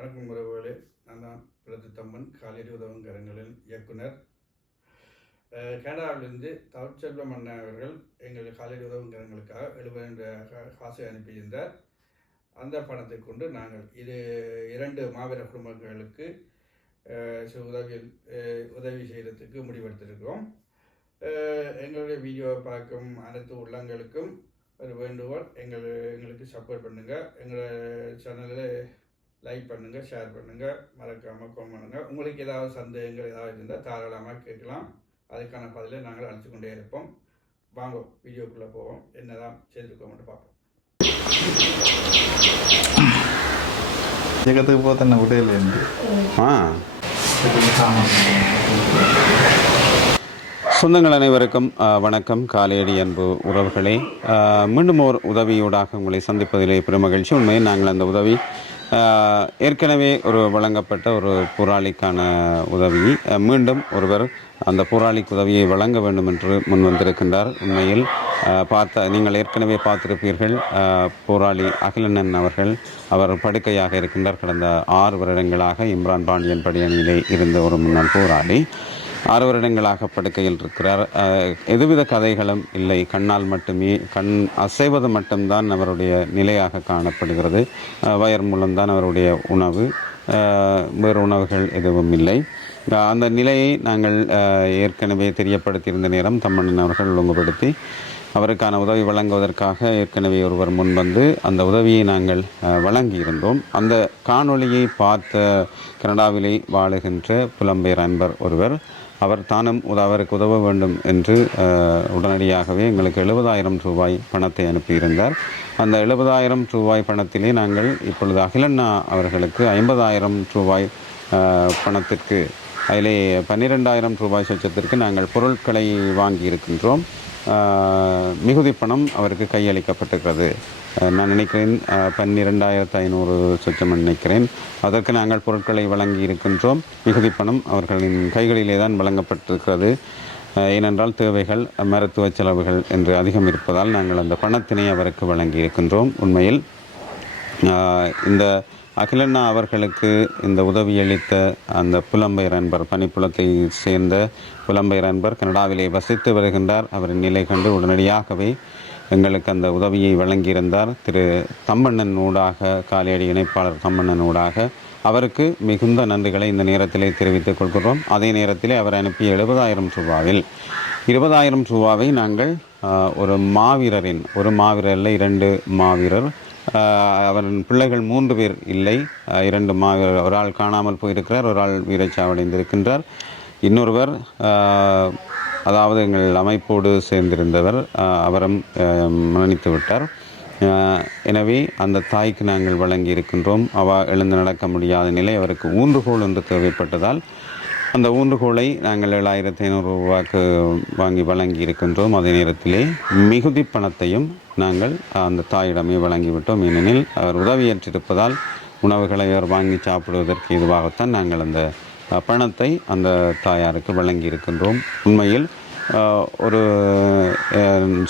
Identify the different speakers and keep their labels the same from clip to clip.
Speaker 1: வணக்கம் உறவுகளே. நான் தான் பிரதி தம்மன் காலேரி உதவங்கரங்களின் இயக்குனர். கனடாவிலிருந்து தவச்செல்வம் அண்ணா அவர்கள் எங்கள் காலேரி உதவங்கரங்களுக்காக எழுபது காசை அனுப்பியிருந்தார். அந்த பணத்தை கொண்டு நாங்கள் இது இரண்டு மாவீர குடும்பங்களுக்கு உதவி உதவி செய்கிறதுக்கு முடிவெடுத்திருக்கிறோம். எங்களுடைய வீடியோவை பார்க்கும் அனைத்து உள்ளங்களுக்கும் ஒரு வேண்டுகோள். எங்கள் எங்களுக்கு சப்போர்ட் பண்ணுங்கள் எங்களோட சேனலில் லைக் பண்ணுங்கள் ஷேர் பண்ணுங்கள் மறக்காமல் கமெண்ட் பண்ணுங்கள் உங்களுக்கு ஏதாவது சந்தேகங்கள் ஏதாவது இருந்தால் தாராளமாக கேட்கலாம். அதுக்கான பதிலை நாங்கள் அழைச்சி கொண்டே இருப்போம். வாங்க வீடியோக்குள்ளே போவோம். என்னதான் செய்திருக்கோம்னு பார்ப்போம்.
Speaker 2: ஜெகத்துக்கு போத்தன உடையிலேருந்து
Speaker 3: ஆ. சொந்தங்கள் அனைவருக்கும் வணக்கம். காலையடி அன்பு உறவுகளே. மீண்டும் ஓர் உதவியூடாக உங்களை சந்திப்பதிலே பெருமகிழ்ச்சி உண்மையில் நாங்கள் அந்த உதவி ஏற்கனவே ஒரு வழங்கப்பட்ட ஒரு போராளிக்கான உதவி. மீண்டும் ஒருவர் அந்த போராளிக்கு உதவியை வழங்க வேண்டும் என்று முன் வந்திருக்கின்றார். உண்மையில் பார்த்த நீங்கள் ஏற்கனவே பார்த்திருப்பீர்கள் போராளி அகிலண்ணன் அவர்கள். அவர் படுக்கையாக இருக்கின்றார். கடந்த ஆறு வருடங்களாக இம்ரான் பாண்டியன் படியணியிலே இருந்த ஒரு முன்னாள் போராளி. ஆறு வருடங்களாக படுக்கையில் இருக்கிறார் எதுவித கதைகளும் இல்லை. கண்ணால் மட்டுமே கண் அசைவது மட்டும்தான் அவருடைய நிலையாக காணப்படுகிறது. வயர் மூலம்தான் அவருடைய உணவு. வேறு உணவுகள் எதுவும் இல்லை. அந்த நிலையை நாங்கள் ஏற்கனவே தெரியப்படுத்தியிருந்த நேரம் தம்மண்ணன் அவர்கள் ஒழுங்குபடுத்தி அவருக்கான உதவி வழங்குவதற்காக ஏற்கனவே ஒருவர் முன்வந்து அந்த உதவியை நாங்கள் வழங்கியிருந்தோம். அந்த காணொளியை பார்த்த கனடாவிலே வாழுகின்ற புலம்பெயர் அன்பர் ஒருவர் அவர் தானும் அவருக்கு உதவ வேண்டும் என்று உடனடியாகவே எங்களுக்கு எழுபதாயிரம் ரூபாய் பணத்தை அனுப்பியிருந்தார். அந்த எழுபதாயிரம் ரூபாய் பணத்திலே நாங்கள் இப்பொழுது அகிலண்ணா அவர்களுக்கு ஐம்பதாயிரம் ரூபாய் பணத்திற்கு அதிலே பன்னிரெண்டாயிரம் ரூபாய் சொச்சத்திற்கு நாங்கள் பொருட்களை வாங்கி இருக்கின்றோம் மிகுதி பணம் அவருக்கு கையளிக்கப்பட்டிருக்கிறது. நான் நினைக்கிறேன் பன்னிரெண்டாயிரத்து ஐநூறு சொச்சம் நினைக்கிறேன். அதற்கு நாங்கள் பொருட்களை வழங்கி இருக்கின்றோம். மிகுதி பணம் அவர்களின் கைகளிலே தான் வழங்கப்பட்டிருக்கிறது. ஏனென்றால் தேவைகள் மருத்துவ செலவுகள் என்று அதிகம் இருப்பதால் நாங்கள் அந்த பணத்தினை அவருக்கு வழங்கி இருக்கின்றோம். உண்மையில் இந்த அகிலண்ணா அவர்களுக்கு இந்த உதவியளித்த அந்த புலம்பெயர் அன்பர் பனிப்புலத்தை சேர்ந்த புலம்பெயர் அன்பர் கனடாவிலே வசித்து வருகின்றார். அவரின் நிலை கண்டு உடனடியாகவே எங்களுக்கு அந்த உதவியை வழங்கியிருந்தார். திரு தம்மண்ணன் ஊடாக காலையடி இணைப்பாளர் தம்மண்ணன் ஊடாக அவருக்கு மிகுந்த நன்றிகளை இந்த நேரத்திலே தெரிவித்துக் கொள்கிறோம் அதே நேரத்திலே அவர் அனுப்பிய எழுபதாயிரம் ரூபாவில் இருபதாயிரம் ரூபாவை நாங்கள் ஒரு மாவீரரின் ஒரு மாவீரரில் இரண்டு மாவீரர் அவரின் பிள்ளைகள் மூன்று பேர் இல்லை. இரண்டு மா ஒரு ஆள் காணாமல் போயிருக்கிறார் ஒரு ஆள் வீரச்சாவடைந்திருக்கின்றார். இன்னொருவர் அதாவது எங்கள் அமைப்போடு சேர்ந்திருந்தவர் அவரும் மரணித்து விட்டார். எனவே அந்த தாய்க்கு நாங்கள் வழங்கி இருக்கின்றோம் அவ எழுந்து நடக்க முடியாத நிலை அவருக்கு ஊன்றுகோல் என்று தேவைப்பட்டதால் அந்த ஊன்றுகோலை நாங்கள் ஏழாயிரத்தி ஐநூறு ரூபாய்க்கு வாங்கி வழங்கி இருக்கின்றோம் அதே நேரத்திலே மிகுதி பணத்தையும் நாங்கள் அந்த தாயிடமே வழங்கிவிட்டோம். ஏனெனில் அவர் உதவியேற்றிருப்பதால் உணவுகளை அவர் வாங்கி சாப்பிடுவதற்கு இதுவாகத்தான் நாங்கள் அந்த பணத்தை அந்த தாயாருக்கு வழங்கி இருக்கின்றோம் உண்மையில் ஒரு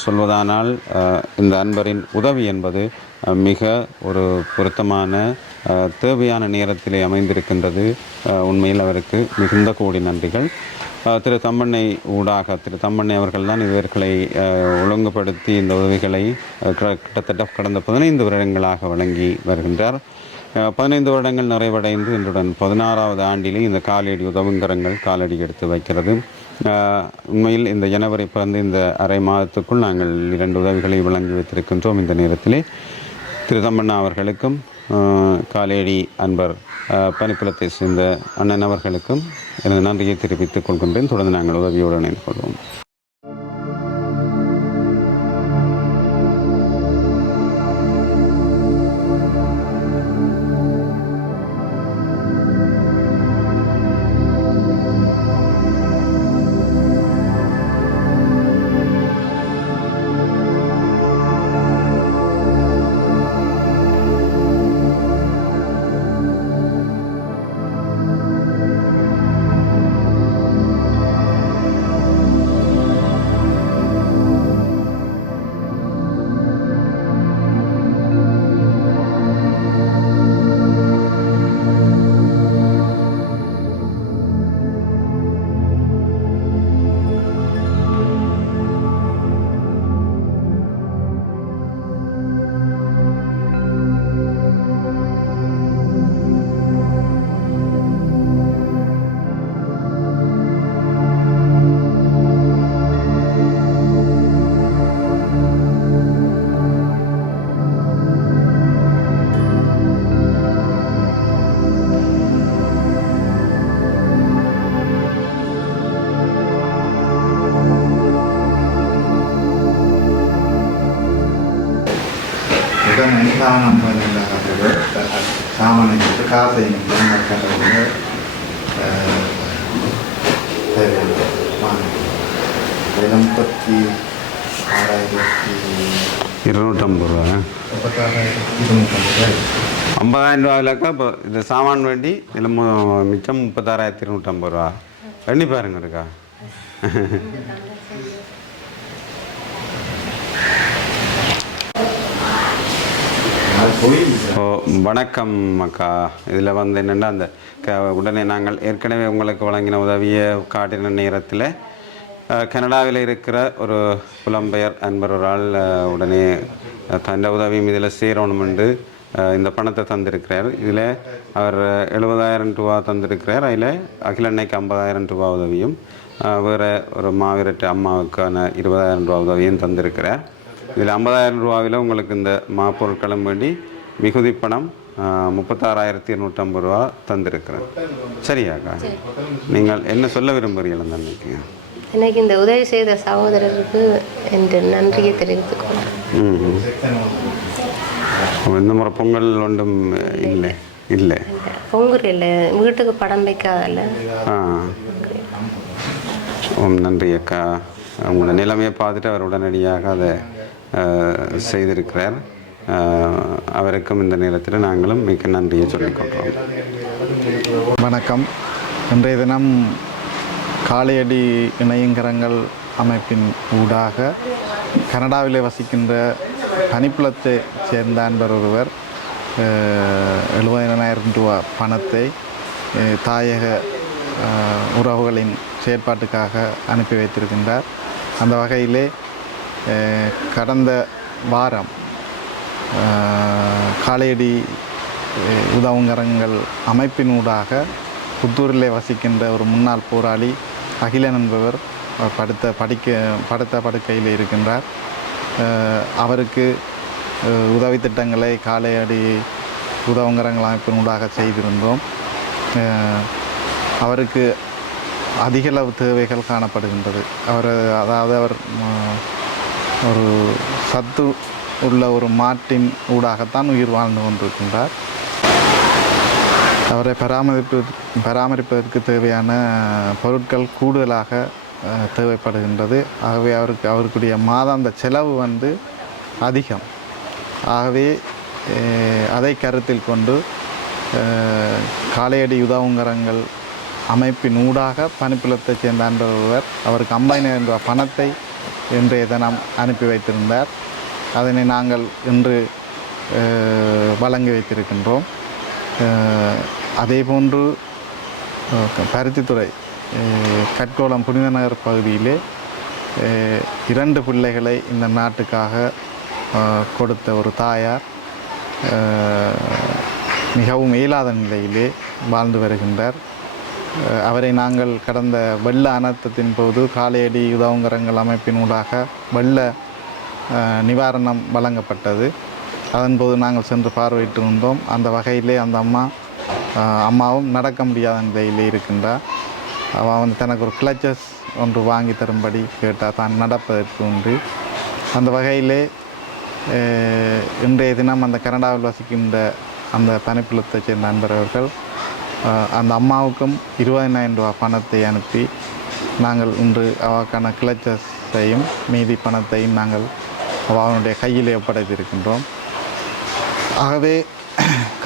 Speaker 3: சொல்வதானால் இந்த அன்பரின் உதவி என்பது மிக ஒரு பொருத்தமான தேவையான நேரத்திலே அமைந்திருக்கின்றது. உண்மையில் அவருக்கு மிகுந்த கோடி நன்றிகள். திரு தம்மண்ணை ஊடாக திரு தம்மண்ணை அவர்கள் தான் இவர்களை ஒழுங்குபடுத்தி இந்த உதவிகளை கிட்ட- கிட்டத்தட்ட கடந்த பதினைந்து வருடங்களாக வழங்கி வருகின்றார். பதினைந்து வருடங்கள் நிறைவடைந்து இன்றுடன் பதினாறாவது ஆண்டிலே இந்த காலடி உதவுங்கரங்கள் காலடி எடுத்து வைக்கிறது. உண்மையில் இந்த ஜனவரி பிறந்து இந்த அரை மாதத்துக்குள் நாங்கள் இரண்டு உதவிகளை வழங்கி வைத்திருக்கின்றோம். இந்த நேரத்திலே திரு தம்மண்ணா அவர்களுக்கும் காலேடி அன்பர் அஹ், சேர்ந்த அண்ணன் அவர்களுக்கும் எனது நன்றியை தெரிவித்துக் கொள்கின்றேன். தொடர்ந்து நாங்கள் உதவியோடு இணைந்து கொள்வோம். ஐம்பதாயிரம் ரூபாயிலக்கா இப்போ இந்த சாமான் வேண்டி இதில் மிச்சம் முப்பத்தாறாயிரத்தி இருநூற்றம்பது ரூபா. எண்ணி பாருங்க இருக்கா ஓ வணக்கம் அக்கா. இதில் வந்து என்னென்னா அந்த க உடனே நாங்கள் ஏற்கனவே உங்களுக்கு வழங்கின உதவியை காட்டின நேரத்தில் கனடாவில் இருக்கிற ஒரு புலம்பெயர் அன்பர் ஒரு ஆள் உடனே தந்த உதவியும் இதில் சேரணும் என்று இந்த பணத்தை தந்திருக்கிறார். இதில் அவர் எழுபதாயிரம் ரூபா தந்திருக்கிறார். அதில் அகில அன்னைக்கு ஐம்பதாயிரம் ரூபா உதவியும் வேறு ஒரு மாவீரட்டு அம்மாவுக்கான இருபதாயிரம் ரூபா உதவியும் தந்திருக்கிறார். இதில் ஐம்பதாயிரம் ரூபாவில் உங்களுக்கு இந்த மாப்பொருட்களும் வேண்டி மிகுதி பணம் முப்பத்தாறாயிரத்தி இருநூற்றம்பது ரூபா தந்திருக்கிறேன் சரியாக்கா நீங்கள் என்ன சொல்ல விரும்புகிறீர்கள் அந்த அன்னைக்கு?
Speaker 4: எனக்கு இந்த உதவி செய்த சகோதரருக்கு என்று நன்றியை தெரிவித்துக் கொள்கிறேன்.
Speaker 3: ம் இந்த முறை பொங்கல் ஒன்றும் இல்லை இல்லை.
Speaker 4: பொங்கல் இல்லை வீட்டுக்கு படம் வைக்காதல்ல.
Speaker 3: ஆ. ஓம் நன்றி அக்கா. உங்களோட நிலைமையை பார்த்துட்டு அவர் உடனடியாக அதை செய்திருக்கிறார். அவருக்கும் இந்த நேரத்தில் நாங்களும் மிக்க நன்றியை சொல்லிக்கொள்கிறோம்
Speaker 2: வணக்கம். இன்றைய தினம் காளையடி இணையங்கரங்கள் அமைப்பின் ஊடாக கனடாவிலே வசிக்கின்ற பனிப்புலத்தை சேர்ந்த அன்பர் ஒருவர் அஹ், எழுபதினாயிரம் ரூபா பணத்தை தாயக உறவுகளின் செயற்பாட்டுக்காக அனுப்பி வைத்திருக்கின்றார். அந்த வகையிலே கடந்த வாரம் காலையடி உதவுங்கரங்கள் அமைப்பினூடாக புத்தூரிலே வசிக்கின்ற ஒரு முன்னாள் போராளி அகிலன் என்பவர் படுத்த படிக்க படுத்த படுக்கையில் இருக்கின்றார். அவருக்கு உதவி திட்டங்களை காளையடி அமைப்பின் அமைப்பினூடாக செய்திருந்தோம். அவருக்கு அதிகளவு தேவைகள் காணப்படுகின்றது. அவர் அதாவது அவர் ஒரு சத்து உள்ள ஒரு மாட்டின் ஊடாகத்தான் உயிர் வாழ்ந்து கொண்டிருக்கின்றார். அவரை பராமரிப்பு பராமரிப்பதற்கு தேவையான பொருட்கள் கூடுதலாக தேவைப்படுகின்றது. ஆகவே அவருக்கு அவருக்குடைய மாதாந்த செலவு வந்து அதிகம். ஆகவே அதை கருத்தில் கொண்டு காலையடி உதவுங்கரங்கள் அமைப்பின் ஊடாக பணிப்புலத்தைச் சேர்ந்த அன்றவர் ஒருவர் அவருக்கு ஐம்பதினாயிரம் ரூபாய் பணத்தை இன்றைய தினம் அனுப்பி வைத்திருந்தார். அதனை நாங்கள் இன்று வழங்கி வைத்திருக்கின்றோம். அதேபோன்று பருத்தித்துறை கற்கோளம் புனித நகர் பகுதியிலே இரண்டு பிள்ளைகளை இந்த நாட்டுக்காக கொடுத்த ஒரு தாயார் மிகவும் இயலாத நிலையிலே வாழ்ந்து வருகின்றார். அவரை நாங்கள் கடந்த வெள்ள அனர்த்தத்தின் போது காலையடி உதவுங்கரங்கள் அமைப்பினூடாக வெள்ள நிவாரணம் வழங்கப்பட்டது. அதன்போது நாங்கள் சென்று பார்வையிட்டிருந்தோம் அந்த வகையிலே அந்த அம்மா அம்மாவும் நடக்க முடியாத நிலையிலே இருக்கின்றார். அவன் வந்து தனக்கு ஒரு கிளச்சஸ் ஒன்று வாங்கி தரும்படி கேட்டால் தான் நடப்பதற்கு உண்டு. அந்த வகையிலே இன்றைய தினம் அந்த கனடாவில் வசிக்கின்ற அந்த பனிப்புலத்தைச் சேர்ந்த நண்பர்கள் அந்த அம்மாவுக்கும் இருபதினாயிரம் ரூபா பணத்தை அனுப்பி நாங்கள் இன்று அவக்கான கிளச்சஸையும் மீதி பணத்தையும் நாங்கள் அவனுடைய கையிலே ஒப்படைத்திருக்கின்றோம். ஆகவே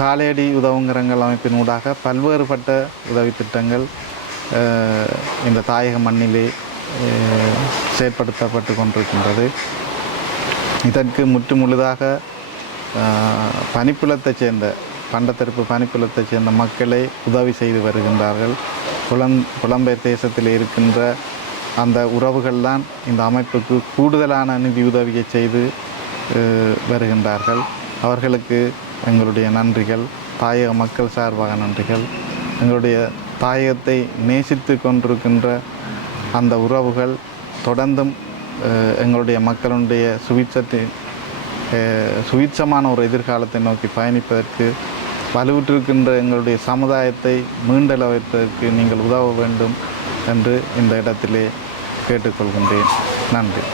Speaker 2: காலையடி உதவுங்கிறங்கள் அமைப்பின் ஊடாக பல்வேறுபட்ட உதவி திட்டங்கள் இந்த தாயக மண்ணிலே செயற்படுத்தப்பட்டு கொண்டிருக்கின்றது. இதற்கு முற்று முழுதாக பனிப்புலத்தைச் சேர்ந்த பண்டத்தரப்பு பனிப்புலத்தைச் சேர்ந்த மக்களை உதவி செய்து வருகின்றார்கள். புலம் புலம்பெயர் தேசத்தில் இருக்கின்ற அந்த உறவுகள் தான் இந்த அமைப்புக்கு கூடுதலான நிதி உதவியை செய்து வருகின்றார்கள். அவர்களுக்கு எங்களுடைய நன்றிகள். தாயக மக்கள் சார்பாக நன்றிகள். எங்களுடைய தாயகத்தை நேசித்து கொண்டிருக்கின்ற அந்த உறவுகள் தொடர்ந்தும் எங்களுடைய மக்களுடைய சுவிச்சத்தை அஹ், சுவிட்சமான ஒரு எதிர்காலத்தை நோக்கி பயணிப்பதற்கு வலுவிட்டிருக்கின்ற எங்களுடைய சமுதாயத்தை மீண்டளவைப்பதற்கு நீங்கள் உதவ வேண்டும் என்று இந்த இடத்திலே கேட்டுக்கொள்கின்றேன். நன்றி.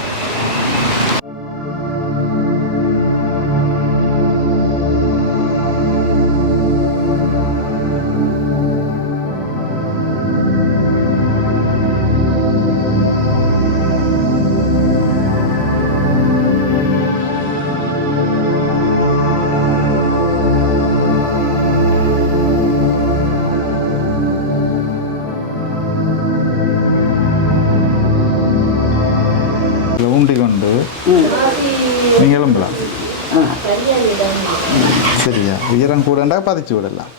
Speaker 2: உயரம் கூடண்டா பதிச்சு விடலாம்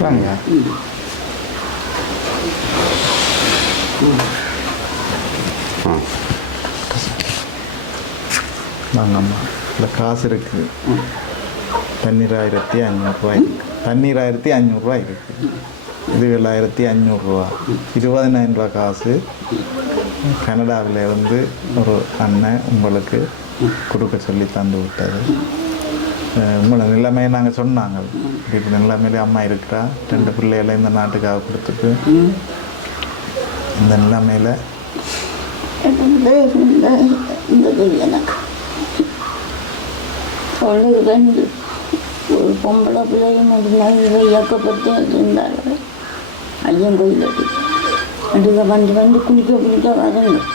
Speaker 2: வாங்க
Speaker 3: ஆ
Speaker 2: வாங்கம்மா இல்லை காசு இருக்குது பன்னிராயிரத்தி அஞ்சூறுரூவா இருக்கு பன்னிராயிரத்தி அஞ்சூறுரூவா இருக்குது இது ஏழாயிரத்தி அஞ்சூறுரூவா இருபதினாயிரம் ரூபா காசு. கனடாவில் இருந்து ஒரு அண்ணன் உங்களுக்கு கொடுக்க சொல்லி தந்து விட்டது. அஹ் உங்களோட நிலைமையை நாங்கள் சொன்னாங்க. இப்படி நிலைமையில அம்மா இருக்கிறா. ரெண்டு பிள்ளைகளை இந்த நாட்டுக்காக கொடுத்துட்டு. இந்த நிலைமையில்
Speaker 5: ரெண்டு ஒரு பொம்பளை பிள்ளையும் இருந்தாங்க இயக்கப்பட்டு இருந்தார்கள் ஐயன் கோயிலுக்கு அதுக்கு வந்து வந்து குளிக்க குளிக்க வரணும்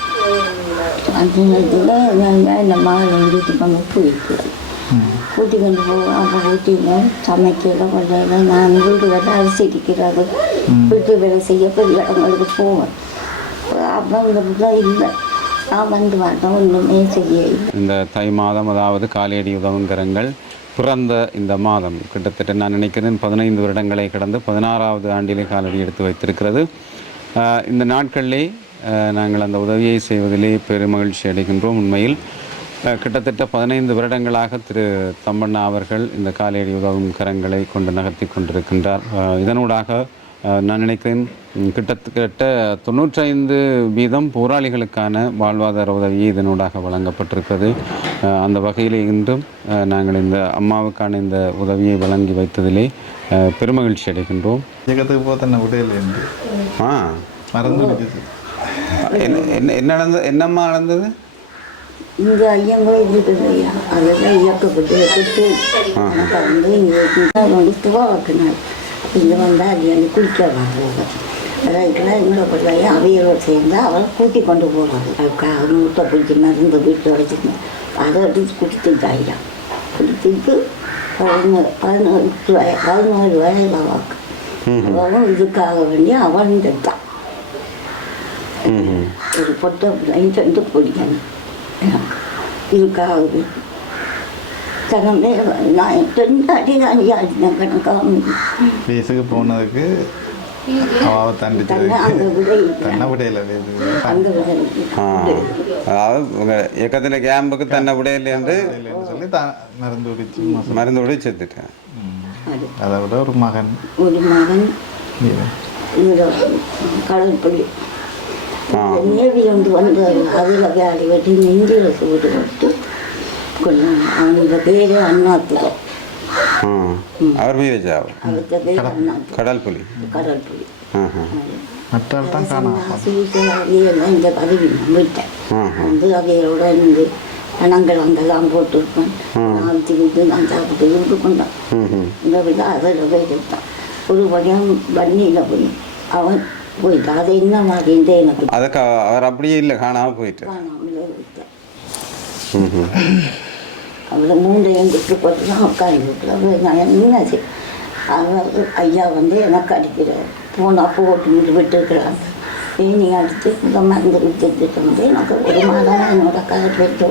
Speaker 5: அந்த நேரத்தில் இந்த மகள் வந்துட்டு பண்ண போயிட்டு? கூட்டி கொண்டு போவேன் அப்போ ஊட்டியில் சமைக்கல கொள்ளையில நான் வீட்டு வந்து அரிசி இருக்கிறது வீட்டு வேலை செய்ய பிள்ளைங்களுக்கு போவேன். அப்போ இந்த பிள்ளை இல்லை. நான் வந்து வரேன் ஒன்றுமே செய்ய
Speaker 3: இந்த தை மாதம் அதாவது காலேடி உதவுங்கிறங்கள் பிறந்த இந்த மாதம் கிட்டத்தட்ட நான் நினைக்கிறேன் பதினைந்து வருடங்களை கடந்து பதினாறாவது ஆண்டிலே காலடி எடுத்து வைத்திருக்கிறது. இந்த நாட்களிலே நாங்கள் அந்த உதவியை செய்வதிலே பெருமகிழ்ச்சி அடைகின்றோம் உண்மையில். கிட்டத்தட்ட பதினைந்து வருடங்களாக திரு தம்பண்ணா அவர்கள் இந்த காலையடி உதவும் கரங்களை கொண்டு நகர்த்தி கொண்டிருக்கின்றார். இதனூடாக நான் நினைக்கிறேன் கிட்டத்தட்ட தொண்ணூற்றைந்து வீதம் போராளிகளுக்கான வாழ்வாதார உதவி இதனூடாக வழங்கப்பட்டிருக்கிறது. அந்த வகையில் இன்றும் நாங்கள் இந்த அம்மாவுக்கான இந்த உதவியை வழங்கி வைத்ததிலே பெருமகிழ்ச்சி அடைகின்றோம்.
Speaker 2: ஜெகத்துக்கு போக தன்னை
Speaker 3: ஆ.
Speaker 2: மறந்து
Speaker 3: என்ன என்ன என்ன நடந்தது என்னம்மா நடந்தது?
Speaker 5: இங்கே ஐயங்கோயில் இருக்குது ஐயா. அதெல்லாம் இயக்கப்பட்டு எடுத்து வந்து இங்கே வந்து துவாக்கினாள் இங்கே வந்து அது குளிக்க வர்றாங்க அதுக்கெல்லாம் எங்களை பிள்ளைய அவையோடு சேர்ந்து அவளை கூட்டி கொண்டு போகிறாங்க அதுக்காக மூட்டை பிடிச்சி மருந்து வீட்டில் வச்சுருந்தேன் அதை எடுத்து குடித்துட்டாயா குடித்துட்டு பதினோரு பதினோரு வய பதினோரு வயது அவாக்கு அவளும் இதுக்காக வேண்டி அவன் தான் ஒரு பொட்டை ரெண்டு பிடிக்கணும். இதுக்காக தனமே நான் ரெண்டு அடி அடி அடினேன் கணக்காக
Speaker 2: வயசுக்கு போனதுக்கு அவாவை
Speaker 5: தன்னை அங்கே
Speaker 2: தண்டிச்சதுக்கு
Speaker 5: விட
Speaker 2: தன்னை விடையில
Speaker 5: அங்கே விட
Speaker 3: ஆ. அதாவது இயக்கத்தில் கேம்புக்கு தன்னை விடையில்லை என்று
Speaker 2: இல்லைன்னு சொல்லி மருந்து குடிச்சு மோசம்.
Speaker 3: மருந்து விட செத்துட்டேன்
Speaker 5: அது.
Speaker 2: விட ஒரு மகன்.
Speaker 5: ஒரு மகன்.
Speaker 3: ஆ.
Speaker 5: நேவி ஒன்று வந்து அதில் வேலை வெட்டி நெஞ்சில் சூடு விட்டு கொஞ்சம் அவனோட பேர் அண்ணாத்துக்கு
Speaker 3: ஆ அவர்
Speaker 5: பேர் அண்ணாத்து
Speaker 3: கடல் புலி
Speaker 5: கடற்பள்ளி
Speaker 3: ஆஹா
Speaker 2: மற்றால் தான் காணாம
Speaker 5: எல்லாம் இந்த பதவி விட்டேன் வந்து அதையோட இருந்து பணங்கள் அங்கெல்லாம் போட்டிருப்பேன் நான் திருப்பி நான் சாப்பிட்டு இருந்து கொண்டேன் இந்த விட அதில் போயிட்டான் ஒரு பையன் வன்னியில் போய் அவன் போயிட்டான் அது என்ன மாதிரின்ட்டு எனக்கு
Speaker 3: அதுக்கு அவ- அவர் அப்படியே இல்லை காணாமல் போயிட்டு
Speaker 5: காணாமல் அவளை மூண்டையும் விட்டு போட்டு உட்காந்து நான் என்ன செய் அவன் ஐயா வந்து எனக்கு அடிக்கிறார். போனால் போட்டு விட்டுருக்கிறாங்க ஏனி அடித்து இந்த மருந்து விட்டுட்டு வந்து எனக்கு ஒரு மாதம் என்னோட கதை பெற்று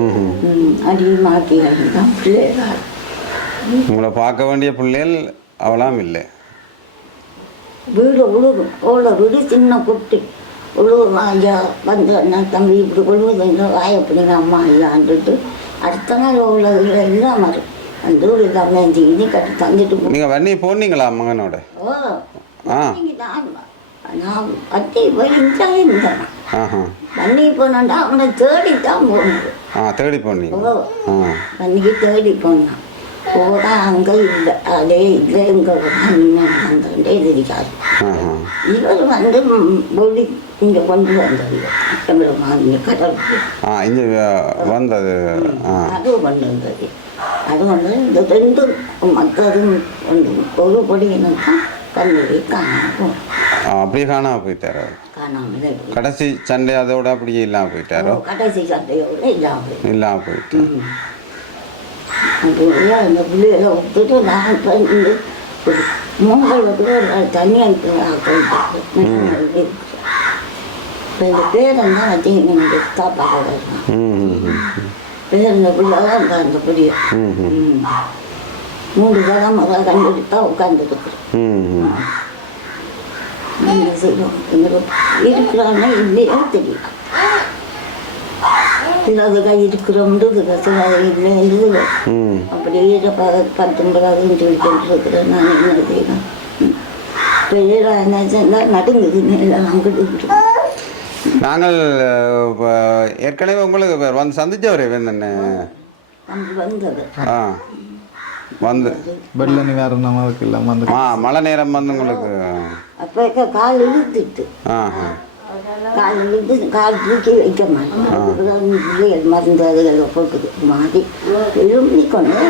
Speaker 3: ம் ம்
Speaker 5: அடிமாக்கி தான் பிள்ளைகள்
Speaker 3: உங்களை பார்க்க வேண்டிய பிள்ளைகள் அவளாம் இல்லை.
Speaker 5: வீடு உழுகும் அவ்வளோ வீடு சின்ன குட்டி. உழுவும் ஐயா வந்து நான் தம்பி இப்படி உழுவுது வாயப்பிடிங்க அம்மா ஐயான்ட்டு அடுத்த நாள் உள்ளதுல இல்லாமல் இருக்கு அந்த ஊர் இல்லாமல் இந்த இனி கட்டி தந்துட்டு
Speaker 3: நீங்கள் வன்னி போனீங்களா மகனோட
Speaker 5: ஓ
Speaker 3: ஆ.
Speaker 5: நான் நான் பட்டி போயிருந்தா இருந்தேன். வன்னி போனாண்டா அவனை தேடித்தான் போனது
Speaker 3: ஆ தேடி போனீங்க.
Speaker 5: ஓ
Speaker 3: ஆ.
Speaker 5: வன்னிக்கு தேடி போனான். இல்லை இங்கே அங்கே தெரியாது
Speaker 3: ஆஹா.
Speaker 5: இவர் வந்து பொடி இங்கே கொண்டு வந்தது. இங்கே கடலுக்கு
Speaker 3: ஆ இங்கே வந்தது. ஆ.
Speaker 5: அது கொண்டு வந்தது. அது வந்து இந்த ரெண்டு மற்றதும் கொண்டு ஒரு பொடியினும் தான் கல்லூரி காணாமல்
Speaker 3: ஆ, அப்படியே காணாமல் போயிட்டாரோ?
Speaker 5: காணாமல்.
Speaker 3: கடைசி சண்டை அதோட அப்படியே இல்லாமல் போயிட்டாரோ?
Speaker 5: கடைசி சட்டையோட இல்லாமல்
Speaker 3: இல்லாமல் போயிட்டு
Speaker 5: அப்படியே அந்த பிள்ளைகளை விட்டுட்டு நான் இந்த ஒரு மூங்கலுக்கு ஒரு தண்ணி அனுப்பி இப்போ இந்த பேரன் தான் அதிகம் எனக்கு
Speaker 3: ம்.
Speaker 5: பேரன் பிள்ளை தான் அந்த அந்த கண்டுபிடித்தா உட்காந்துருக்குறேன் என்ன செய்வோம் இல்லையோ தெரியல கை இருக்கிறோம்ன்றது சிலது இல்லைன்றது
Speaker 3: ம்.
Speaker 5: அப்படியே பத்தொன்பதாவது சொல்லி கொண்டிருக்கிறேன் நான் என்ன செய்யணும்? பெரிய என்ன நடுங்குது எல்லாம் அங்கிட்டு
Speaker 3: நாங்கள் ஏற்கனவே உங்களுக்கு வந்து சந்திச்சவரே வேணுன்னு
Speaker 5: வந்து வந்தது
Speaker 3: ஆ. வந்து.
Speaker 2: வெள்ள நிவாரணம் அதுக்கு இல்லாமல்
Speaker 3: ஆ மழை நேரம் வந்து உங்களுக்கு.
Speaker 5: அப்போ கால் இழுத்துட்டு.
Speaker 3: ஆ
Speaker 5: கால் இழுத்து கால் தூக்கி வைக்க மாட்டேன் அதுக்குதான் பிள்ளைகள் மருந்து அதுகளை போட்டுக்கு மாறி எழும்பி கொண்டு